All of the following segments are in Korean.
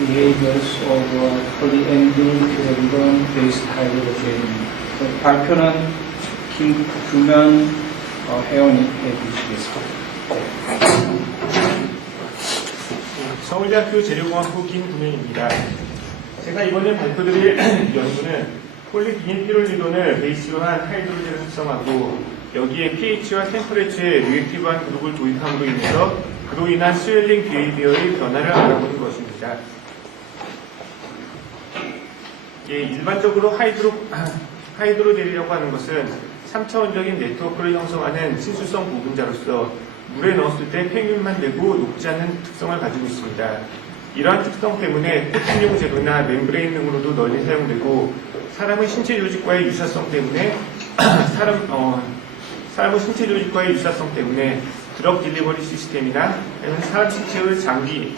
behaviors of polyamide-based hydrogen. 발표는 김규면 회원이 해주시겠습니다. 서울대학교 재료공학부 김구면입니다. 제가 이번에 발표드릴 연구는 폴리비닐피롤리돈을 베이스로 한 하이드로젠을 합성하고 여기에 pH와 템퍼레처의 리액티브한 그룹을 도입함으로 인해서 그로 인한 스웰링 비헤이비어의 변화를 알아보는 것입니다. 일반적으로 하이드로젤이라고 하는 것은 3차원적인 네트워크를 형성하는 친수성 부분자로서 물에 넣었을 때 팽율만 되고 녹지 않는 특성을 가지고 있습니다. 이러한 특성 때문에 코팅용 재료나 멤브레인 등으로도 널리 사용되고 사람의 신체 조직과의 유사성 때문에 사람의 신체 조직과의 유사성 때문에 드럭 딜리버리 시스템이나 사람 신체의 장기,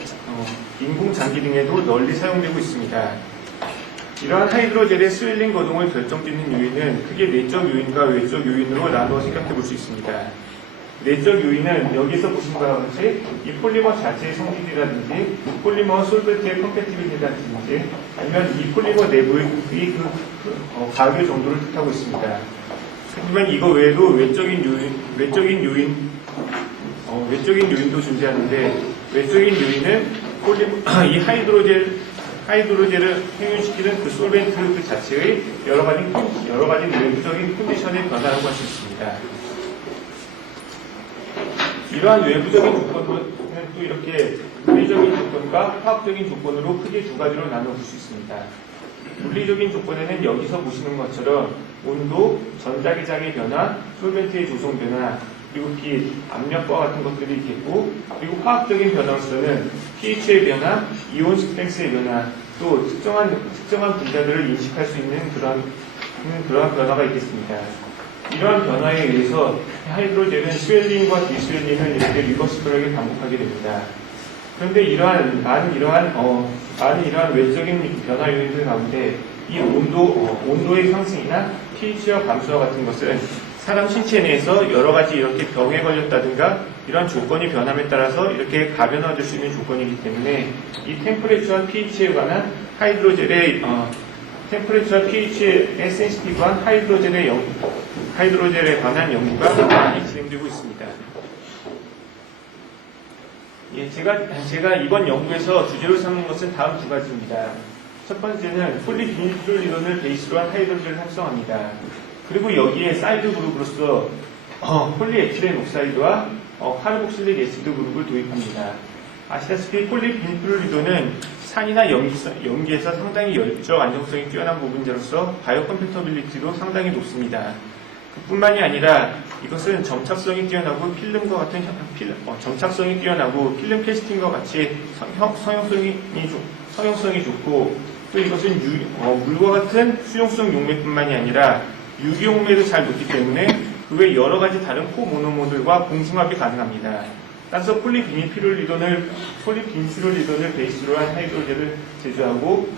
인공 장기 등에도 널리 사용되고 있습니다. 이러한 하이드로젤의 스웰링 거동을 결정짓는 요인은 크게 내적 요인과 외적 요인으로 나누어 생각해 볼 수 있습니다. 내적 요인은 여기서 보신 바와 같이 이 폴리머 자체의 성질이라든지 폴리머 솔벤트의 컴패티빌리티라든지 아니면 이 폴리머 내부의 가교 정도를 뜻하고 있습니다. 하지만 이거 외에도 외적인 요인도 존재하는데 외적인 요인은 이 하이드로젤을 행윤시키는 그 솔벤트 그 자체의 여러 가지 외부적인 컨디션의 변화라고 할 수 있습니다. 이러한 외부적인 조건은 또 이렇게 물리적인 조건과 화학적인 조건으로 크게 두 가지로 나눠볼 수 있습니다. 물리적인 조건에는 여기서 보시는 것처럼 온도, 전자기장의 변화, 솔벤트의 조성 변화, 그리고 빛, 압력과 같은 것들이 있겠고, 그리고 화학적인 변화로서는 pH의 변화, 이온 스프랭스의 변화, 또 특정한 분자들을 인식할 수 있는 그러한 변화가 있겠습니다. 이러한 변화에 의해서 하이드로젤은 스웰링과 디스웰링을 이렇게 리버시블하게 반복하게 됩니다. 그런데 많은 이러한 외적인 변화 요인들 가운데 이 온도의 상승이나 pH와 감소와 같은 것은 사람 신체 내에서 여러 가지 이렇게 병에 걸렸다든가 이러한 조건이 변함에 따라서 이렇게 가변화될 수 있는 조건이기 때문에 이 템퍼레처와 pH에 관한 템퍼레처와 pH에 센시티브한 하이드로젤에 관한 연구가 많이 진행되고 있습니다. 제가 이번 연구에서 주제로 삼는 것은 다음 두 가지입니다. 첫 번째는 폴리비닐피롤리돈을 베이스로 한 하이드로젤을 합성합니다. 그리고 여기에 사이드 그룹으로서 폴리에틸렌 옥사이드와 카르복실릭 애시드 그룹을 도입합니다. 아시다시피 폴리비닐피롤리돈은 산이나 염기에서 상당히 열적 안정성이 뛰어난 부분자로서 바이오 컴패터빌리티도 상당히 높습니다. 그뿐만이 아니라 이것은 점착성이 뛰어나고 필름 캐스팅과 같이 성형성이 좋고 또 이것은 물과 같은 수용성 용매뿐만이 아니라 유기용매도 잘 놓기 때문에 그 외 여러 가지 다른 코모노머들과 공중합이 가능합니다. 따라서 폴리비닐피롤리돈을 베이스로 한 하이드로젤을 제조하고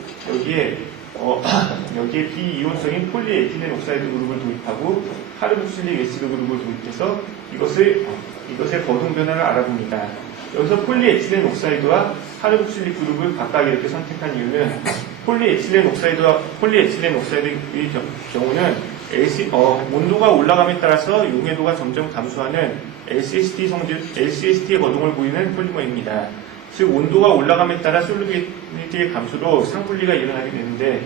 여기에 비이온성인 폴리에틸렌 옥사이드 그룹을 도입하고 카르복실릭 애시드 그룹을 도입해서 이것의 거동 변화를 알아봅니다. 여기서 폴리에틸렌 옥사이드와 카르복실릭 그룹을 각각 이렇게 선택한 이유는 폴리에틸렌 옥사이드의 경우는 온도가 올라감에 따라서 용해도가 점점 감소하는 LCST의 거동을 보이는 폴리머입니다. 즉 온도가 올라감에 따라 솔루빌리티의 감소로 상분리가 일어나게 되는데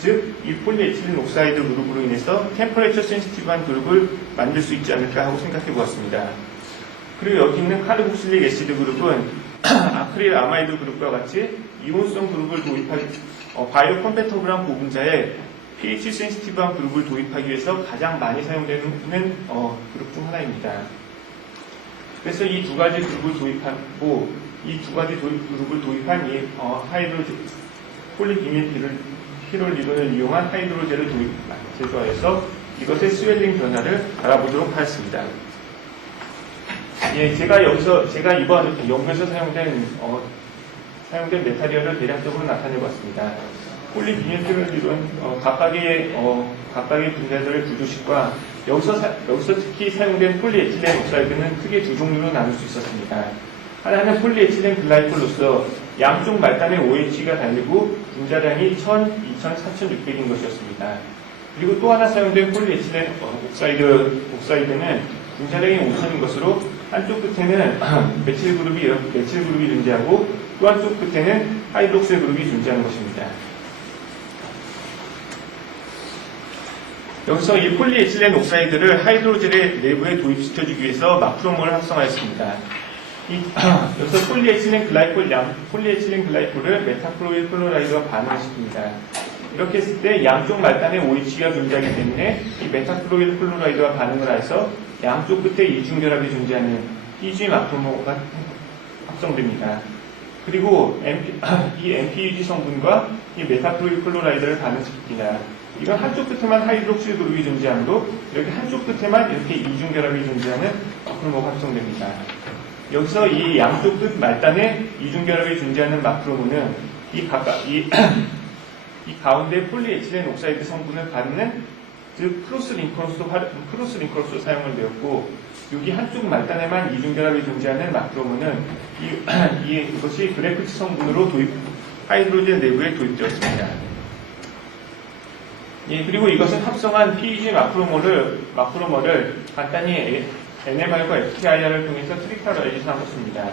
즉 이 폴리에틸렌 옥사이드 그룹으로 인해서 템퍼레처 센시티브한 그룹을 만들 수 있지 않을까 하고 생각해 보았습니다. 그리고 여기 있는 카르복실릭 애시드 그룹은 아크릴 아마이드 그룹과 같이 이온성 그룹을 도입하기 바이오 컴패터블한 부분자에 pH 센시티브한 그룹을 도입하기 위해서 가장 많이 사용되는 그룹 중 하나입니다. 그래서 이 두 가지 그룹을 도입하고 이 두 가지 그룹을 도입한 이 폴리비닐피롤리돈을 이용한 하이드로젤을 제조하여서 이것의 스웰링 변화를 알아보도록 하겠습니다. 제가 이번 연구에서 사용된 메타리얼을 대략적으로 나타내봤습니다. 폴리비닐피롤리돈 각각의 분자들의 구조식과 여기서 특히 사용된 폴리에틸렌 옥사이드는 크게 두 종류로 나눌 수 있었습니다. 하나는 폴리에틸렌 글라이콜로서 양쪽 말단에 OH가 달리고 분자량이 1000, 2000, 4600인 것이었습니다. 그리고 또 하나 사용된 폴리에틸렌 옥사이드는 분자량이 5000인 것으로 한쪽 끝에는 메칠 그룹이 존재하고 또 한쪽 끝에는 하이드록실 그룹이 존재하는 것입니다. 여기서 이 폴리에틸렌 옥사이드를 하이드로젤의 내부에 도입시켜주기 위해서 마크로몰을 합성하였습니다. 여기서 폴리에틸렌 글라이콜을 메타크로일 클로라이드와 반응시킵니다. 이렇게 했을 때 양쪽 말단에 OH가 존재하기 때문에 이 메타크로일 클로라이드와 반응을 해서 양쪽 끝에 이중결합이 존재하는 PG 마크로모가 합성됩니다. 그리고 이 MPUG 성분과 이 메타크로일 클로라이드를 반응시킵니다. 이건 한쪽 끝에만 하이드록실 그룹이 존재하므로 이렇게 한쪽 끝에만 이렇게 이중결합이 존재하는 마크로모가 합성됩니다. 여기서 이 양쪽 끝 말단에 이중결합이 존재하는 마크로모는 이 가운데 폴리에틸렌 옥사이드 성분을 받는 즉 크로스 링커로서 사용을 되었고 여기 한쪽 말단에만 이중결합이 존재하는 마크로모는 이것이 그래프트 성분으로 하이드로젠 내부에 도입되었습니다. 예, 그리고 이것은 합성한 PEG 마크로모를 간단히 NMR과 FTIR을 통해서 트리카라이즈한 것입니다.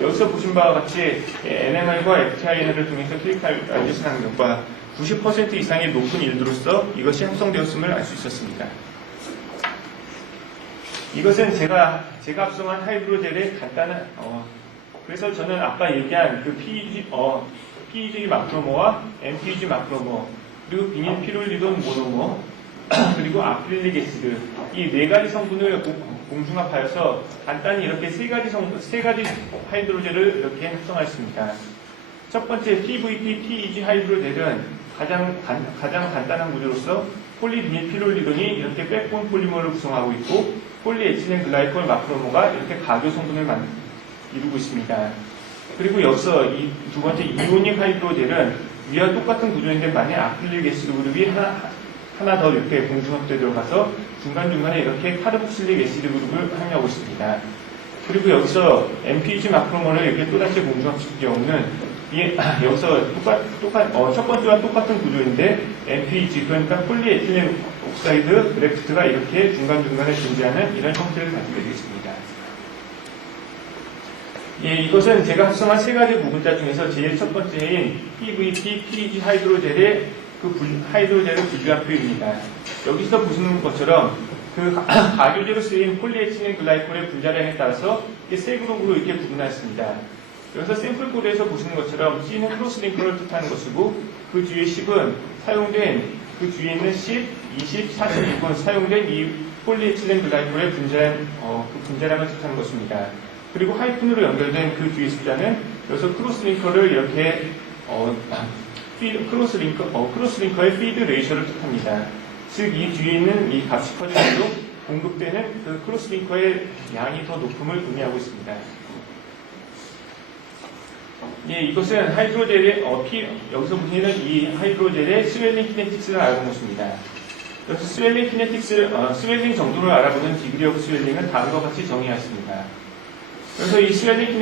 여기서 보신 바와 같이 NMR과 FTIR을 통해서 트리카라이즈한 경우가 90% 이상의 높은 일도로서 이것이 합성되었음을 알 수 있었습니다. 이것은 제가 합성한 하이드로젤의 간단한 그래서 저는 아까 얘기한 그 PEG 마크로모와 MPEG 마크로모 그리고 비닐 피롤리돈 모노머 그리고 아크릴릭 애시드 이 네 가지 성분을 공중합하여서 간단히 이렇게 세 가지 하이드로젤을 이렇게 합성하였습니다. 첫 번째 PVP PEG 하이드로젤은 가장 간단한 구조로서 폴리비닐 피롤리돈이 이렇게 백본 폴리머를 구성하고 있고 폴리에틸렌 글라이콜 마크로모가 이렇게 가교 성분을 이루고 있습니다. 그리고 여기서 이 두 번째 이오닉 하이드로젤은 위와 똑같은 구조인데 만약 아크릴릭 애시드 그룹이 하나 더 이렇게 공중합돼 들어가서 중간중간에 이렇게 카르복실릭 애시드 그룹을 함유하고 있습니다. 그리고 여기서 MPG 마크로모를 이렇게 또다시 공중합시킬 경우는 여기서 첫 번째와 똑같은 구조인데 MPG 그러니까 폴리에틸렌 옥사이드 그래프트가 이렇게 중간중간에 존재하는 이런 형태를 가지게 되겠습니다. 예, 이것은 제가 합성한 세 가지 부분자 중에서 제일 첫 번째인 PVP PEG 하이드로젤의 하이드로젤을 분류한 표입니다. 여기서 보시는 것처럼 가교제로 쓰인 폴리에틸렌 글라이콜의 분자량에 따라서 세 그룹으로 이렇게 구분하였습니다. 여기서 샘플 코드에서 보시는 것처럼 C는 크로스링크를 뜻하는 것이고 그 뒤에 10은 사용된 그 뒤에 있는 10, 20, 46은 사용된 이 폴리에틸렌 글라이콜의 분자량을 뜻하는 것입니다. 그리고 하이픈으로 연결된 그 뒤에 숫자는 여기서 크로스링커를 이렇게 크로스링커의 피드 레이셔를 뜻합니다. 즉 이 뒤에 있는 이 값이 커질수록 공급되는 그 크로스링커의 양이 더 높음을 의미하고 있습니다. 예, 이것은 하이드로젤의 여기서 보시는 이 하이드로젤의 스웰링 키네틱스를 알아본 것입니다. 여기서 스웰링 정도를 알아보는 디그리 오브 스웰링은 다음과 같이 정의하였습니다. 그래서 이 스웰링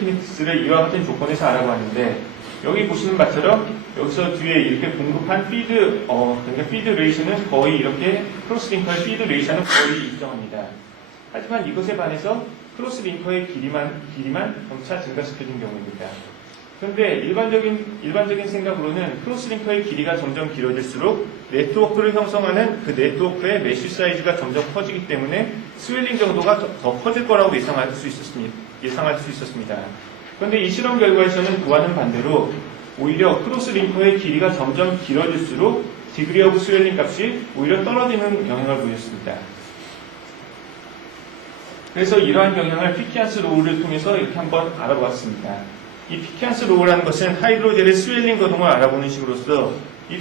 키네틱스를 이와 같은 조건에서 알아보았는데 여기 보시는 바처럼 여기서 뒤에 이렇게 공급한 그러니까 피드 레이션은 거의 이렇게 크로스링커의 피드 레이션은 거의 일정합니다. 하지만 이것에 반해서 크로스링커의 길이만 점차 증가시켜진 경우입니다. 그런데 일반적인 생각으로는 크로스링커의 길이가 점점 길어질수록 네트워크를 형성하는 그 네트워크의 메쉬 사이즈가 점점 커지기 때문에 스웰링 정도가 더 커질 거라고 예상할 수 있었습니다. 그런데 이 실험 결과에서는 그와는 반대로 오히려 크로스링커의 길이가 점점 길어질수록 디그리 오브 스웰링 값이 오히려 떨어지는 영향을 보였습니다. 그래서 이러한 영향을 피키안스 로우를 통해서 이렇게 한번 알아보았습니다. 이 피키안스 로우라는 것은 하이드로젤의 스웰링 거동을 알아보는 식으로서 이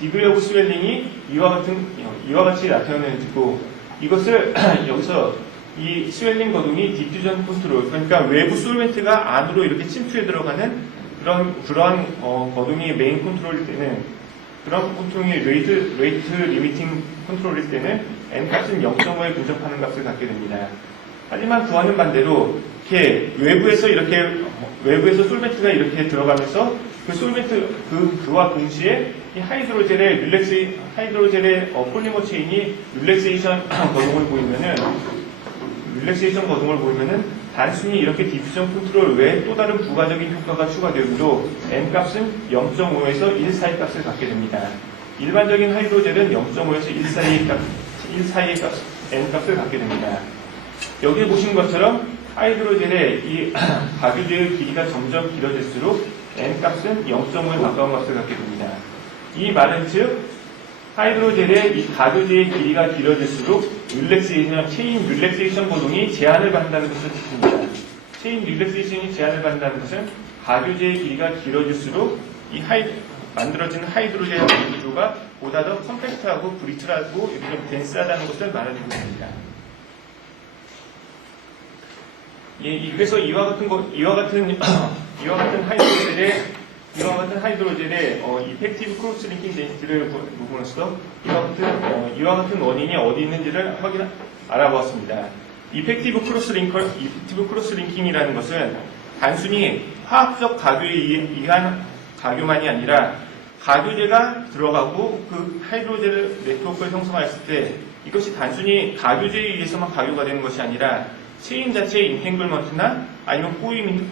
디그리 오브 스웰링이 이와 같이 나타내지고 이것을 여기서 이 스웰링 거동이 디퓨전 컨트롤 그러니까 외부 솔벤트가 안으로 이렇게 침투해 들어가는 그러한 거동이 메인 컨트롤일 때는 그런 컨트롤이 레이트 리미팅 컨트롤일 때는 n 값은 0.5에 근접하는 값을 갖게 됩니다. 하지만 그와는 반대로 이렇게 외부에서 솔벤트가 이렇게 들어가면서 그 솔벤트 그와 동시에 이 하이드로젤의 폴리머 체인이 릴렉세이션 거동을 보이면은 단순히 이렇게 디퓨전 컨트롤 외에 또 다른 부가적인 효과가 추가되므로 N값은 0.5에서 1 사이 값을 갖게 됩니다. 일반적인 하이드로젤은 0.5에서 1 사이의 N값을 갖게 됩니다. 여기 보신 것처럼 하이드로젤의 이 가교제의 길이가 점점 길어질수록 N값은 0.5에 가까운 값을 갖게 됩니다. 이 말은 즉 하이드로젤의 이 가교제의 길이가 길어질수록 체인 릴렉세이션 거동이 제한을 받는다는 것을 뜻합니다. 체인 릴렉세이션이 제한을 받는다는 것은 가교제의 길이가 길어질수록 이 만들어지는 하이드로젤 구조가 보다 더 컴팩트하고 브리틀하고 좀 덴스하다는 것을 말하는 것입니다. 그래서 이와 같은 하이드로젤의 이펙티브 크로스 링킹 데인시티를 부분으로써 이와 같은 원인이 어디 있는지를 알아보았습니다. 이펙티브 크로스 링킹이라는 것은 단순히 화학적 가교에 의한 가교만이 아니라 가교제가 들어가고 그 하이드로젤 네트워크를 형성했을 때 이것이 단순히 가교제에 의해서만 가교가 되는 것이 아니라 체인 자체의 인탱글먼트나 아니면 꼬임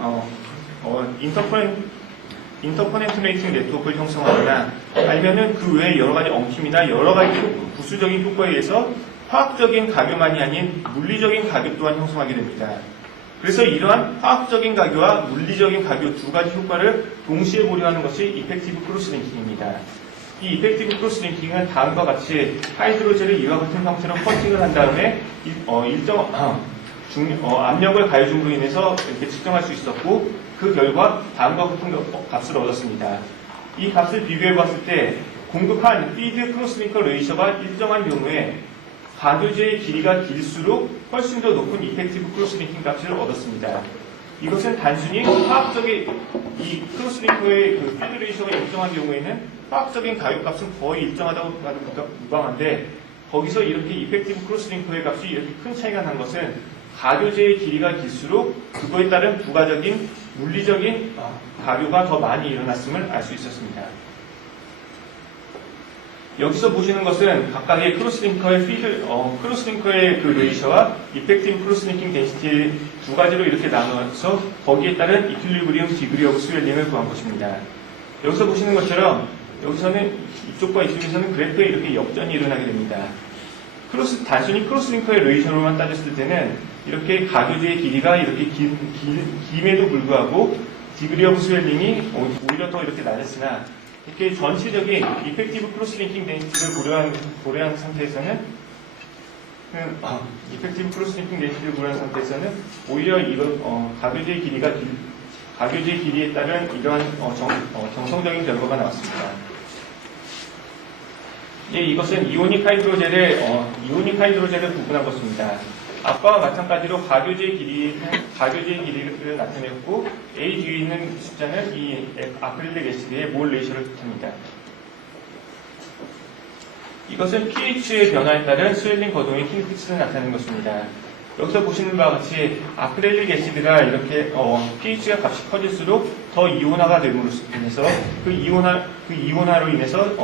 인터커넥트레이팅 네트워크를 형성하거나 아니면은 그 외에 여러 가지 엉킴이나 여러 가지 부수적인 효과에 의해서 화학적인 가교만이 아닌 물리적인 가교 또한 형성하게 됩니다. 그래서 이러한 화학적인 가교와 물리적인 가교 두 가지 효과를 동시에 고려하는 것이 이펙티브 크로스 링킹입니다. 이 이펙티브 크로스 링킹은 다음과 같이 하이드로젤을 이와 같은 형태로 커팅을 한 다음에 일정 압력을 가해줌으로 인해서 이렇게 측정할 수 있었고 그 결과 다음과 같은 값을 얻었습니다. 이 값을 비교해 봤을 때 공급한 피드 크로스링커 레이셔가 일정한 경우에 가교제의 길이가 길수록 훨씬 더 높은 이펙티브 크로스링킹 값을 얻었습니다. 이것은 단순히 화학적인 이 크로스링커의 그 피드 레이셔가 일정한 경우에는 화학적인 가격값은 거의 일정하다고 봐도 무방한데 거기서 이렇게 이펙티브 크로스링커의 값이 이렇게 큰 차이가 난 것은 가교제의 길이가 길수록 그거에 따른 부가적인 물리적인 가교가 더 많이 일어났음을 알 수 있었습니다. 여기서 보시는 것은 각각의 크로스링커의 크로스링커의 그 레이셔와 이펙티브 크로스링킹 덴시티 두 가지로 이렇게 나눠서 거기에 따른 이퀄리브리움 디그리 오브 스웰링을 구한 것입니다. 여기서 보시는 것처럼 여기서는 이쪽과 이쪽에서는 그래프에 이렇게 역전이 일어나게 됩니다. 단순히 크로스링커의 레이셔로만 따졌을 때는 이렇게 가교제의 길이가 이렇게 김에도 불구하고 디그리 오브 스웰링이 오히려 더 이렇게 낮았으나 이렇게 전체적인 이펙티브 크로스링킹 덴시티를 고려한 상태에서는 오히려 가교제의 길이에 따른 이러한 정성적인 결과가 나왔습니다. 이것은 이오닉 하이드로젤을 구분한 것입니다. 아까와 마찬가지로 가교제의 길이를 나타냈고 A 뒤에 있는 숫자는 이 아크릴릭 애시드의 몰 레이셔를 뜻합니다. 이것은 pH의 변화에 따른 스웰링 거동의 킹피스를 나타내는 것입니다. 여기서 보시는 바와 같이 아크릴릭 애시드가 이렇게 pH가 값이 커질수록 더 이온화가 됨으로 인해서 그 이온화로 인해서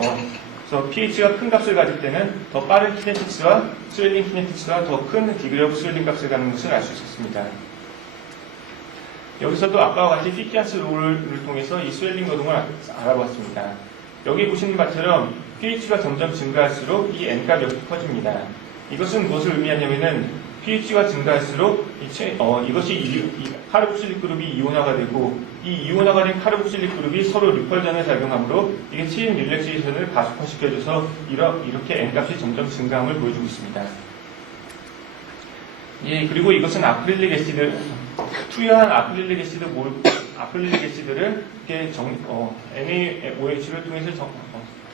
그래서 pH가 큰 값을 가질 때는 더 빠른 키네틱스와 스웰링 키네틱스가 더 큰 디그리 오브 스웰링 값을 갖는 것을 알 수 있었습니다. 여기서도 아까와 같이 피키안스 룰을 통해서 이 스웰링 거동을 알아보았습니다. 여기 보시는 바처럼 pH가 점점 증가할수록 이 N값 역이 커집니다. 이것은 무엇을 의미하냐면은 pH가 증가할수록 이것이 이 카르복실릭 그룹이 이온화가 되고 이 이온화가 된 카르복실릭 그룹이 서로 리펄전을 작용하므로 이게 체인 릴렉세이션을 가속화시켜줘서 이렇게 N값이 점점 증가함을 보여주고 있습니다. 그리고 이것은 아크릴릭 애시드, 투여한 아크릴릭 애시드를 이렇게 NaOH를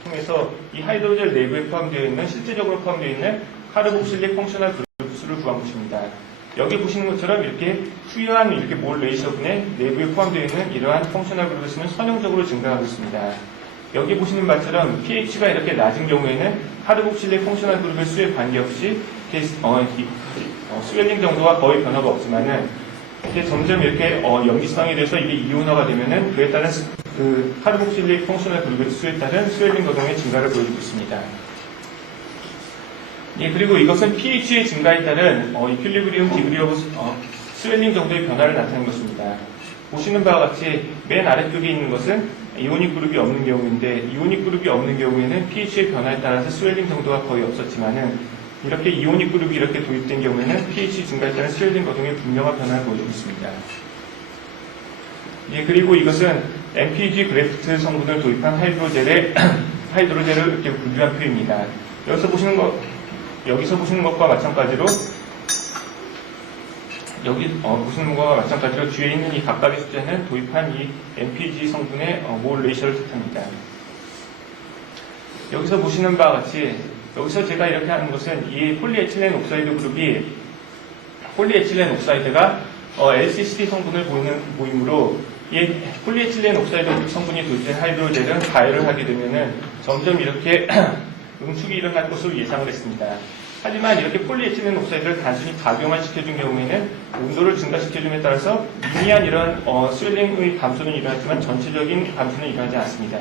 통해서 이 하이드로젤 내부에 포함되어 있는 실제적으로 포함되어 있는 카르복실릭 펑셔널 그룹 수를 구한 것입니다. 여기 보시는 것처럼 이렇게 투여한 이렇게 몰 레이셔분의 내부에 포함되어 있는 이러한 펑셔널 그룹의 수는 선형적으로 증가하고 있습니다. 여기 보시는 바처럼 pH가 이렇게 낮은 경우에는 카르복실릭 펑셔널 그룹의 수에 관계없이 스웰링 정도가 거의 변화가 없지만은 이게 점점 이렇게 염기성이 돼서 이게 이온화가 되면은 그에 따른 그 카르복실릭 펑셔널 그룹의 수에 따른 스웰링 거동의 증가를 보여주고 있습니다. 예, 그리고 이것은 pH의 증가에 따른 이퀄리브리움 디그리 오브 스웰링 정도의 변화를 나타낸 것입니다. 보시는 바와 같이 맨 아래쪽에 있는 것은 이오닉 그룹이 없는 경우인데, 이오닉 그룹이 없는 경우에는 pH의 변화에 따라서 스웰링 정도가 거의 없었지만은 이렇게 이오닉 그룹이 이렇게 도입된 경우에는 pH 증가에 따른 스웰링 거동의 분명한 변화를 보여주고 있습니다. 예, 그리고 이것은 MPG 그래프트 성분을 도입한 하이드로젤을 이렇게 분류한 표입니다. 여기서 보시는 것과 마찬가지로 보시는 것과 마찬가지로 뒤에 있는 이 각각의 숫자는 도입한 이 MPG 성분의 몰 레이셔를 뜻합니다. 여기서 보시는 바와 같이 여기서 제가 이렇게 하는 것은 이 폴리에틸렌 옥사이드 그룹이 폴리에틸렌 옥사이드가 LCCD 성분을 보이므로 이 폴리에틸렌 옥사이드 성분이 도입된 하이드로젤은 가열을 하게 되면은 점점 이렇게 응축이 일어날 것으로 예상을 했습니다. 하지만 이렇게 폴리에틸렌 옥사이드를 단순히 가교만 시켜준 경우에는 온도를 증가시켜줌에 따라서 미미한 이런 스웰링의 감소는 일어났지만 전체적인 감소는 일어나지 않습니다.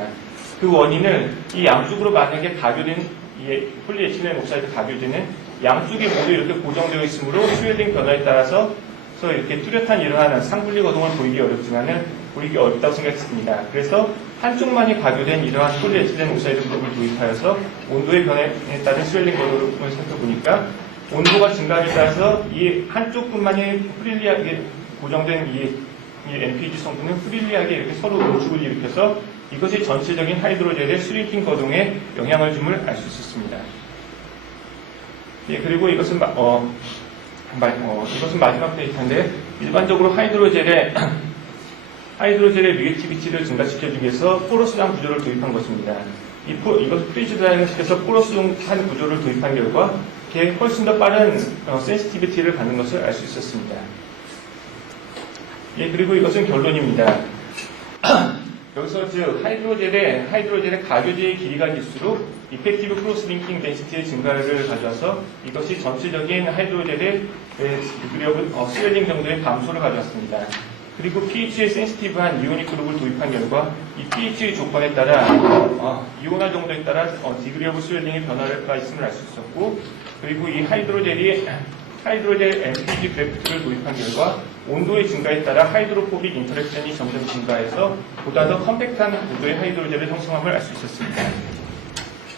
그 원인은 이 양쪽으로 만약에 가교된 이 폴리에틸렌 옥사이드 가교제는 양쪽이 모두 이렇게 고정되어 있으므로 스웰링 변화에 따라서 이렇게 뚜렷한 이러한 상분리 거동을 보이기 어렵다고 생각했습니다. 그래서 한쪽만이 가교된 이러한 폴리에틸렌 옥사이드 그룹을 도입하여서 온도의 변화에 따른 스웰링 거동을 살펴보니까 온도가 증가함에 따라서 이 한쪽뿐만이 프릴리하게 고정된 이 MPG 성분은 프릴리하게 이렇게 서로 응축을 일으켜서 이것이 전체적인 하이드로젤의 스링킹 거동에 영향을 줌을 알 수 있었습니다. 예, 그리고 이것은 마지막 데이터인데, 일반적으로 하이드로젤의 리액티비티를 증가시켜주기 위해서 포러스한 구조를 도입한 것입니다. 이것을 프리즈드라이너식에서 포러스한 구조를 도입한 결과 이렇게 훨씬 더 빠른 센시티비티를 갖는 것을 알 수 있었습니다. 예, 그리고 이것은 결론입니다. 여기서 즉 하이드로젤의 가교제의 길이가 길수록 이펙티브 크로스 링킹 덴시티의 증가를 가져와서 이것이 전체적인 하이드로젤의 스웰링 정도의 감소를 가져왔습니다. 그리고 pH에 센시티브한 이오닉 그룹을 도입한 결과 이 pH의 조건에 따라 이온화 정도에 따라 디그리 오브 스웰링의 변화가 있음을 알 수 있었고, 그리고 이 하이드로젤 MPG 그래프트를 도입한 결과 온도의 증가에 따라 하이드로포빅 인터랙션이 점점 증가해서 보다 더 컴팩트한 구도의 하이드로젤을 형성함을 알 수 있었습니다.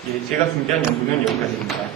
예, 제가 준비한 연구는 여기까지입니다.